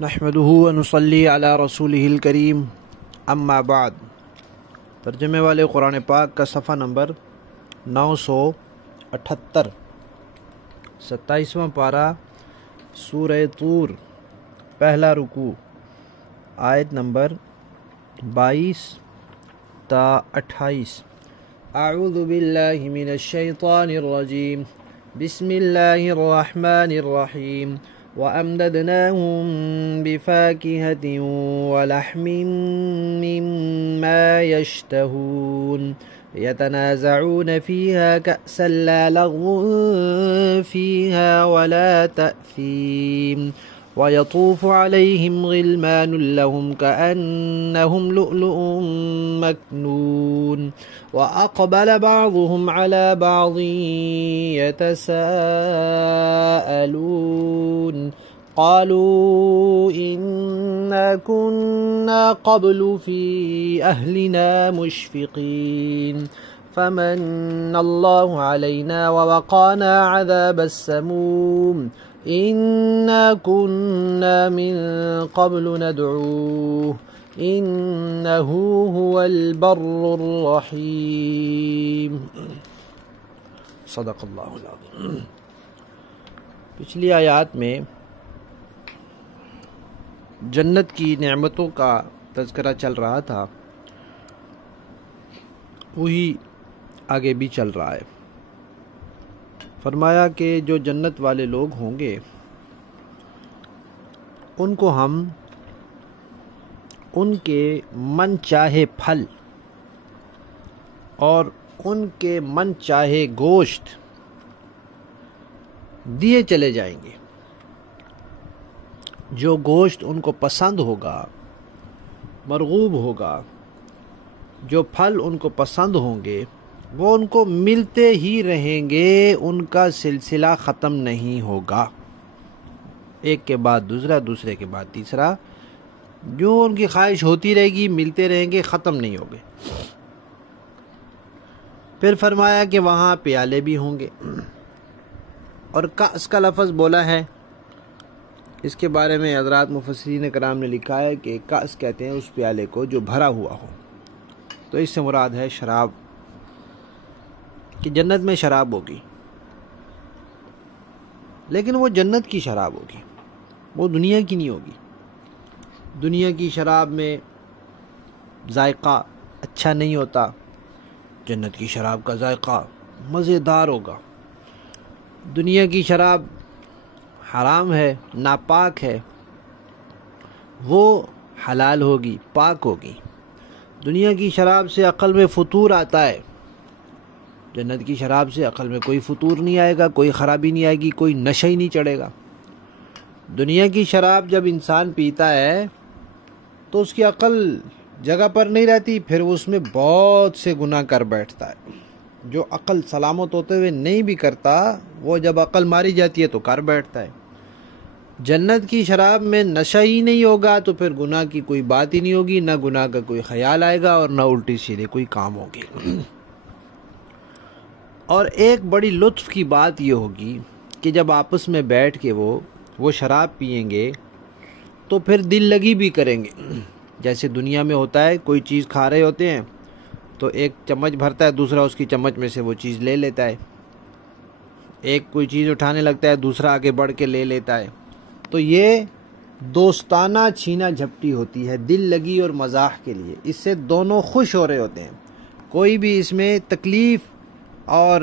نحمدہ ونصلی علی رسولہ الکریم اما بعد۔ ترجمے والے قرآن پاک کا صفحہ نمبر 978، 27واں پارہ، سورہ طور، پہلا رکوع، آیت نمبر 22 تا 28۔ اعوذ باللہ من الشیطان الرجیم، بسم اللہ الرحمن الرحیم۔ وَأَمْدَدْنَاهُمْ بِفَاكِهَةٍ وَلَحْمٍ مِّمَّا يَشْتَهُونَ يَتَنَازَعُونَ فِيهَا كَأْسًا لَّا لَغْوٌ فِيهَا وَلَا تَأْثِيمٌ وَيَطُوفُ عَلَيْهِمْ غِلْمَانٌ لَّهُمْ كَأَنَّهُمْ لُؤْلُؤٌ مَّكْنُونٌ وَأَقْبَلَ بَعْضُهُمْ عَلَى بَعْضٍ يَتَسَاءَلُونَ قَالُوا إِنَّا كُنَّا قَبْلُ فِي أَهْلِنَا مُشْفِقِينَ فَمَنَّ اللَّهُ عَلَيْنَا وَوَقَانَا عَذَابَ السَّمُومِ إِنَّا كُنَّا مِن قَبْلُ نَدْعُوهُ إِنَّهُ هُوَ الْبَرُّ الرَّحِيمُ۔ صدق اللہ العظیم۔ پچھلی آیات میں جنت کی نعمتوں کا تذکرہ چل رہا تھا، وہی آگے بھی چل رہا ہے۔ فرمایا کہ جو جنت والے لوگ ہوں گے ان کو ہم ان کے من چاہے پھل اور ان کے من چاہے گوشت دیے چلے جائیں گے۔ جو گوشت ان کو پسند ہوگا، مرغوب ہوگا، جو پھل ان کو پسند ہوں گے وہ ان کو ملتے ہی رہیں گے، ان کا سلسلہ ختم نہیں ہوگا۔ ایک کے بعد دوسرا، دوسرے کے بعد تیسرا، جو ان کی خواہش ہوتی رہے گی، ملتے رہیں گے، ختم نہیں ہوگے۔ پھر فرمایا کہ وہاں پیالے بھی ہوں گے، اور کأس کا لفظ بولا ہے، اس کے بارے میں حضرات مفسرین کرام نے لکھا ہے کہ کأس کہتے ہیں اس پیالے کو جو بھرا ہوا ہو، تو اس سے مراد ہے شراب، کہ جنت میں شراب ہوگی، لیکن وہ جنت کی شراب ہوگی، وہ دنیا کی نہیں ہوگی۔ دنیا کی شراب میں ذائقہ اچھا نہیں ہوتا، جنت کی شراب کا ذائقہ مزیدار ہوگا۔ دنیا کی شراب حرام ہے، ناپاک ہے، وہ حلال ہوگی، پاک ہوگی۔ دنیا کی شراب سے عقل میں فطور آتا ہے، جنت کی شراب سے عقل میں کوئی فطور نہیں آئے گا، کوئی خرابی نہیں آئے گی، کوئی نشہ ہی نہیں چڑھے گا۔ دنیا کی شراب جب انسان پیتا ہے تو اس کی عقل جگہ پر نہیں رہتی، پھر وہ اس میں بہت سے گناہ کر بیٹھتا ہے۔ جو عقل سلامت ہوتے ہوئے نہیں بھی کرتا، وہ جب عقل ماری جاتی ہے تو کر بیٹھتا ہے۔ جنت کی شراب میں نشہ ہی نہیں ہوگا تو پھر گناہ کی کوئی بات ہی نہیں ہوگی، نہ گناہ کا کوئی خیال آئے گا اور نہ الٹی سیدھے کوئی کام ہوگی۔ اور ایک بڑی لطف کی بات یہ ہوگی کہ جب آپس میں بیٹھ کے وہ شراب پئیں گے تو پھر دل لگی بھی کریں گے۔ جیسے دنیا میں ہوتا ہے، کوئی چیز کھا رہے ہوتے ہیں تو ایک چمچ بھرتا ہے، دوسرا اس کی چمچ میں سے وہ چیز لے لیتا ہے، ایک کوئی چیز اٹھانے لگتا ہے، دوسرا آگے بڑھ کے لے لیتا ہے۔ تو یہ دوستانہ چھینا جھپٹی ہوتی ہے، دل لگی اور مزاح کے لیے، اس سے دونوں خوش ہو رہے ہوتے ہیں، کوئی بھی اس میں تکلیف اور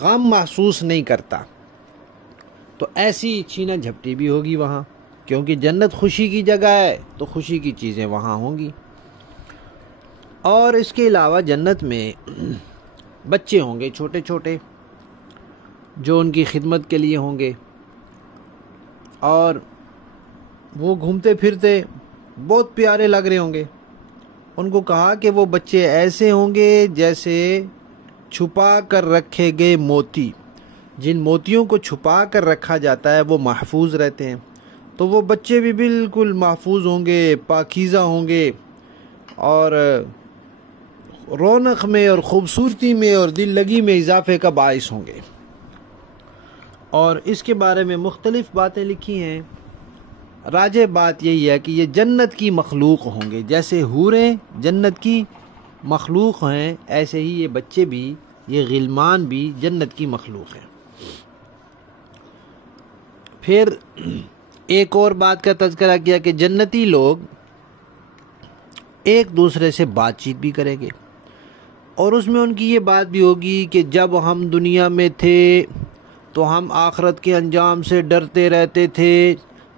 غم محسوس نہیں کرتا۔ تو ایسی چھینا جھپٹی بھی ہوگی وہاں، کیونکہ جنت خوشی کی جگہ ہے تو خوشی کی چیزیں وہاں ہوں گی۔ اور اس کے علاوہ جنت میں بچے ہوں گے چھوٹے چھوٹے، جو ان کی خدمت کے لیے ہوں گے، اور وہ گھومتے پھرتے بہت پیارے لگ رہے ہوں گے۔ ان کو کہا کہ وہ بچے ایسے ہوں گے جیسے چھپا کر رکھے گئے موتی، جن موتیوں کو چھپا کر رکھا جاتا ہے وہ محفوظ رہتے ہیں، تو وہ بچے بھی بالکل محفوظ ہوں گے، پاکیزہ ہوں گے، اور رونق میں اور خوبصورتی میں اور دل لگی میں اضافے کا باعث ہوں گے۔ اور اس کے بارے میں مختلف باتیں لکھی ہیں۔ راجح بات یہی ہے کہ یہ جنت کی مخلوق ہوں گے، جیسے حوریں جنت کی مخلوق ہیں ایسے ہی یہ بچے بھی، یہ غلمان بھی جنت کی مخلوق ہیں۔ پھر ایک اور بات کا تذکرہ کیا کہ جنتی لوگ ایک دوسرے سے بات چیت بھی کریں گے، اور اس میں ان کی یہ بات بھی ہوگی کہ جب ہم دنیا میں تھے تو ہم آخرت کے انجام سے ڈرتے رہتے تھے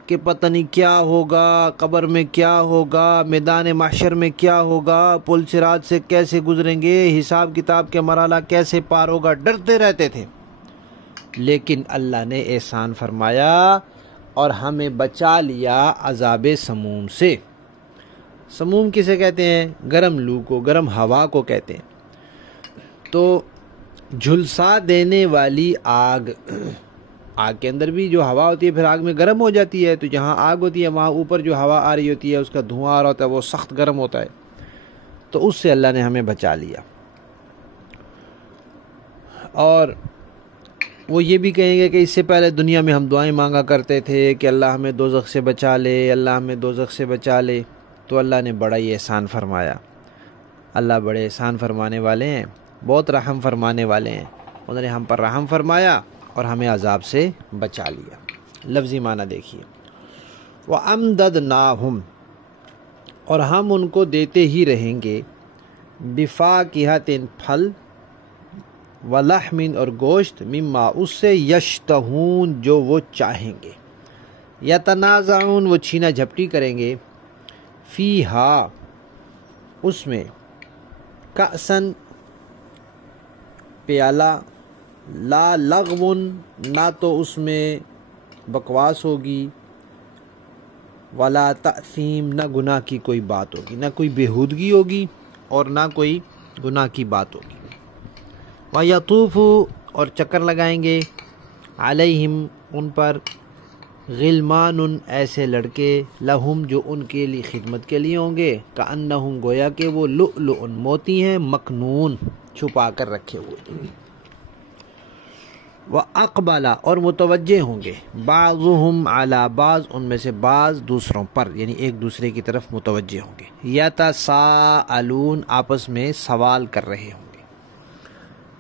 کہ پتہ نہیں کیا ہوگا، قبر میں کیا ہوگا، میدان محشر میں کیا ہوگا، پل صراط سے کیسے گزریں گے، حساب کتاب کے مرحلہ کیسے پار ہوگا، ڈرتے رہتے تھے۔ لیکن اللہ نے احسان فرمایا اور ہمیں بچا لیا عذاب سموم سے۔ سموم کسے کہتے ہیں؟ گرم لو کو، گرم ہوا کو کہتے ہیں۔ تو جھلسا دینے والی آگ، آگ کے اندر بھی جو ہوا ہوتی ہے پھر آگ میں گرم ہو جاتی ہے، تو جہاں آگ ہوتی ہے وہاں اوپر جو ہوا آ رہی ہوتی ہے اس کا دھواں آ رہا ہوتا ہے، وہ سخت گرم ہوتا ہے، تو اس سے اللہ نے ہمیں بچا لیا۔ اور وہ یہ بھی کہیں گے کہ اس سے پہلے دنیا میں ہم دعائیں مانگا کرتے تھے کہ اللہ ہمیں دوزخ سے بچا لے، اللہ ہمیں دوزخ سے بچا لے، تو اللہ نے بڑا ہی احسان فرمایا۔ اللہ بڑے احسان فرمانے والے ہیں، بہت رحم فرمانے والے ہیں، انہوں نے ہم پر رحم فرمایا اور ہمیں عذاب سے بچا لیا۔ لفظی معنی دیکھیے، وَأَمْدَدْنَاهُمْ، اور ہم ان کو دیتے ہی رہیں گے، بِفَاكِهَةٍ پھل، وَلَحْمٍ اور گوشت، مما اس سے، یشتہون جو وہ چاہیں گے، یتنازعون وہ چھینا جھپٹی کریں گے، فیہا اس میں، کأسن پیالہ، لا لغون نہ تو اس میں بکواس ہوگی، ولا تأثیم نہ گناہ کی کوئی بات ہوگی، نہ کوئی بےہودگی ہوگی اور نہ کوئی گناہ کی بات ہوگی۔ وَيَطُوفُ اور چکر لگائیں گے، علیہم ان پر، غلمان ایسے لڑکے، لہم جو ان کے لیے خدمت کے لیے ہوں گے، کأنہم گویا کہ وہ لؤلؤ موتی ہیں، مکنون چھپا کر رکھے ہوئے۔ وَأَقْبَلَ اور متوجہ ہوں گے، بعضهم علی بعض ان میں سے بعض دوسروں پر، یعنی ایک دوسرے کی طرف متوجہ ہوں گے، یتساءلون آپس میں سوال کر رہے ہوں گے۔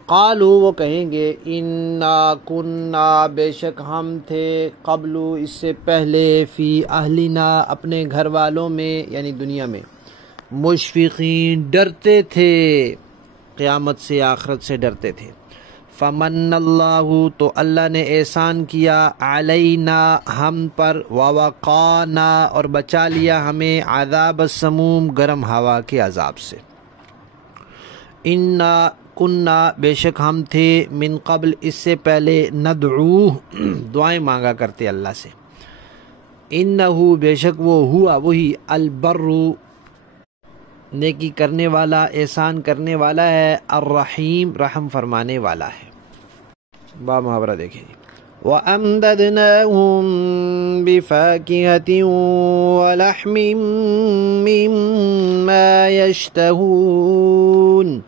قالوا وہ کہیں گے، انا کننا بے شک ہم تھے، قبل اس سے پہلے، فی اہلنا اپنے گھر والوں میں یعنی دنیا میں، مشفقین ڈرتے تھے، قیامت سے آخرت سے ڈرتے تھے۔ فمن اللہ تو اللہ نے احسان کیا، علینا ہم پر، ووقانا اور بچا لیا ہمیں، عذاب السموم گرم ہوا کے عذاب سے۔ انا کننا بے شک ہم تھے، من قبل اس سے پہلے، ندعوہ دعائیں مانگا کرتے اللہ سے، انہو بے شک وہ ہوا وہی، البر نیکی کرنے والا، احسان کرنے والا ہے، الرحیم رحم فرمانے والا ہے۔ با محاورہ دیکھیں۔ وَأَمْدَدْنَاهُمْ بِفَاكِهَةٍ وَلَحْمٍ مِّمَّا يَشْتَهُونَ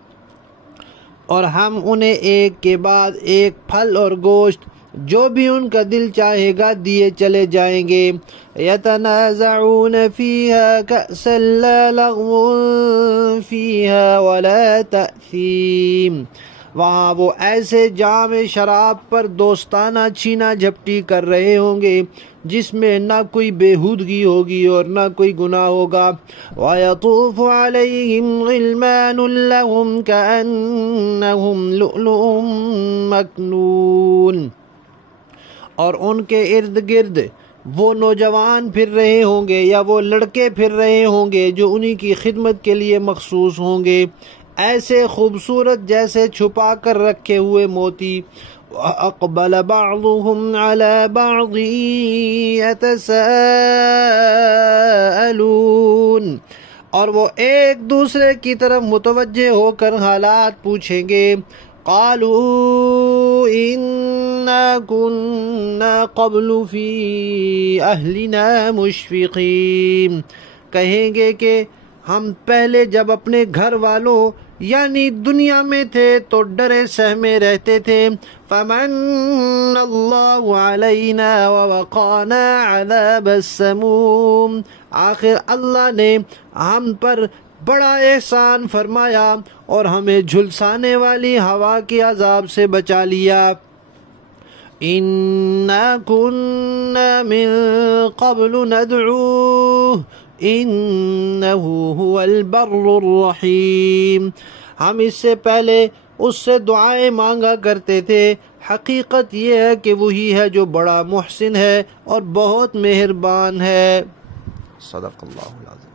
اور ہم انہیں ایک کے بعد ایک پھل اور گوشت جو بھی ان کا دل چاہے گا دیے چلے جائیں گے۔ یتنازعون فیہا کأسا لا لغو فیہا ولا تأثیم وہاں وہ ایسے جام شراب پر دوستانہ چھینا جھپٹی کر رہے ہوں گے جس میں نہ کوئی بےہودگی ہوگی اور نہ کوئی گناہ ہوگا۔ وَيَطُوفُ عَلَيْهِمْ غِلْمَانٌ لَهُمْ كَأَنَّهُمْ لُؤْلُؤٌ مَّكْنُونٌ اور ان کے ارد گرد وہ نوجوان پھر رہے ہوں گے یا وہ لڑکے پھر رہے ہوں گے جو انہی کی خدمت کے لیے مخصوص ہوں گے، ایسے خوبصورت جیسے چھپا کر رکھے ہوئے موتی۔ وَأَقْبَلَ بَعْضُهُمْ عَلَى بَعْضٍ يَتَسَاءَلُونَ اور وہ ایک دوسرے کی طرف متوجہ ہو کر حالات پوچھیں گے۔ قالوا انا كنا قبل في اهلنا مشفقين کہیں گے کہ ہم پہلے جب اپنے گھر والوں یعنی دنیا میں تھے تو ڈرے سہمے رہتے تھے. فمن اللہ علینا ووقانا عذاب السموم. آخر اللہ نے ہم پر بڑا احسان فرمایا اور ہمیں جھلسانے والی ہوا کے عذاب سے بچا لیا. اِنَّا كُنَّا مِن قَبْلُ نَدْعُوهُ إِنَّهُ هُوَ الْبَرُّ الرَّحِيمُ. ہم اس سے پہلے اس سے دعائیں مانگا کرتے تھے. حقیقت یہ ہے کہ وہی ہے جو بڑا محسن ہے اور بہت مہربان ہے. صدق اللہ العظیم.